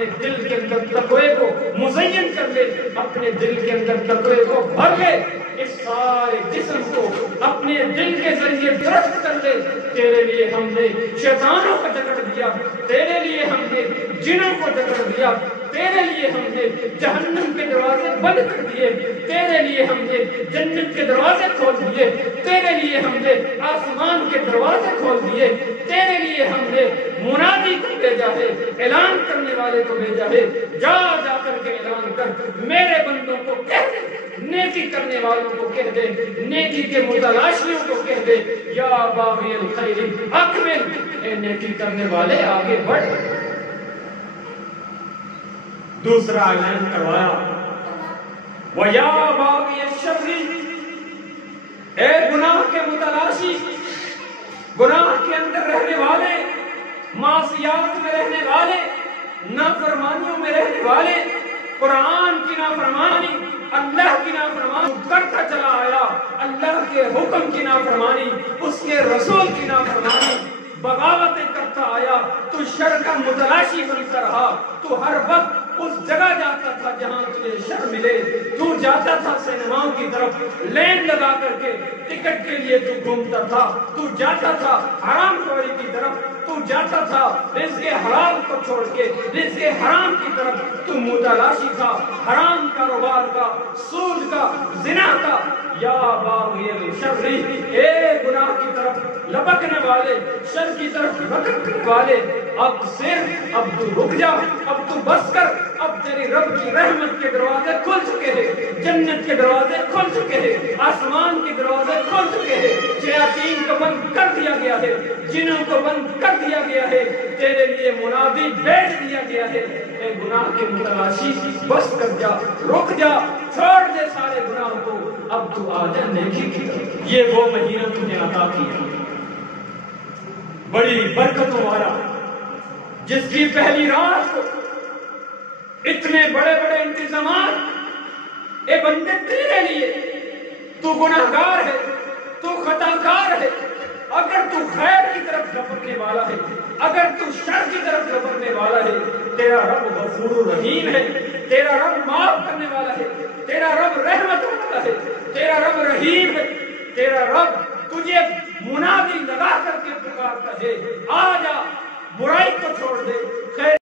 اپنے دل کے اندر تقوی کو مزین کر لے، اپنے دل کے اندر تقوی کو بھر لے، اس سارے جسم کو اپنے دل کے ذریعے درست کر لے۔ تیرے لیے ہم نے شیطانوں کو جکڑ دیا، تیرے لیے ہم نے جنوں کو جکڑ دیا، تیرے لیے ہم نے جہنم کے دروازے بند کر دیے، تیرے لیے ہم نے جنت کے دروازے کھول دیے، تیرے لیے ہم نے آسمان کے دروازے کھول دیے، تیرے لیے ہم نے منادی کو بھیجا ہے، اعلان کرنے والے کو بھیجا ہے۔ جا جا کر کے اعلان کر، میرے بندوں کو کہہ دے، نیکی کرنے والوں کو کہہ دے، نیکی کے متلاشیوں کو کہہ دے، یا باغی الخیر اقبل، اے نیکی کرنے والے آگے بڑھ۔ دوسرا اعلان کروایا، وَيَا بَاغِيَ الشَّرِّ، اے گناہ کے متلاشی، گناہ کے اندر رہنے والے، معصیات میں رہنے والے، نافرمانیوں میں رہنے والے، قرآن کی نافرمانی، اللہ کی نافرمانی کرتا چلا آیا، اللہ کے حکم کی نافرمانی، اس کے رسول کی نافرمانی، بغاوتیں کرتا آیا، تو شر کا متلاشی بنتا رہا، تو ہر وقت اس جگہ جاتا تھا جہاں تجھے شر ملے، تو جاتا تھا سینماؤں کی طرف لین لگا کر کے ٹکٹ کے لیے تو گھومتا تھا، تو جاتا تھا حرام خوری کی طرف، تو جاتا تھا رزق حلال کو چھوڑ کے رزق حرام کی طرف، تو متلاشی تھا حرام کاروبار کا، سود کا، زنا کا۔ یا باغی الشر، اے گناہ کی طرف لپکنے والے، شر کی طرف لپکنے والے، اب صرف اب تو رک جا، اب تو بس کر، اب تیری رب کی رحمت کے دروازے کھل چکے ہیں، جنت کے دروازے کھل چکے ہیں، آسمان کے دروازے کھل چکے ہیں، شیاطین کو بند کر دیا گیا ہے، جنوں کو بند کر دیا گیا ہے، تیرے لیے منادی بھیج دیا گیا ہے۔ اے گناہ کے متلاشی، بس کر جا، رک جا، چھوڑ دے سارے گناہ کو، اب تو آ جا نیکی کی طرف۔ یہ وہ مہینہ تجھے عطا کیا، بڑی برکتوں والا، جس کی پہلی رات کو اتنے بڑے بڑے انتظامات، اے بندے تیرے لیے، تو گناہگار ہے، تو خطاکار ہے، اگر تو خیر کی طرف لپکنے والا ہے، اگر تو شر کی طرف لپکنے والا ہے، تیرا رب غفور رحیم ہے، تیرا رب معاف کرنے والا ہے، تیرا رب رحمت والا ہے، تیرا رب رحیم ہے، تیرا رب تجھے منادی لگا کر کے پکارتا ہے، آ جا، برائی کو چھوڑ دے، خیر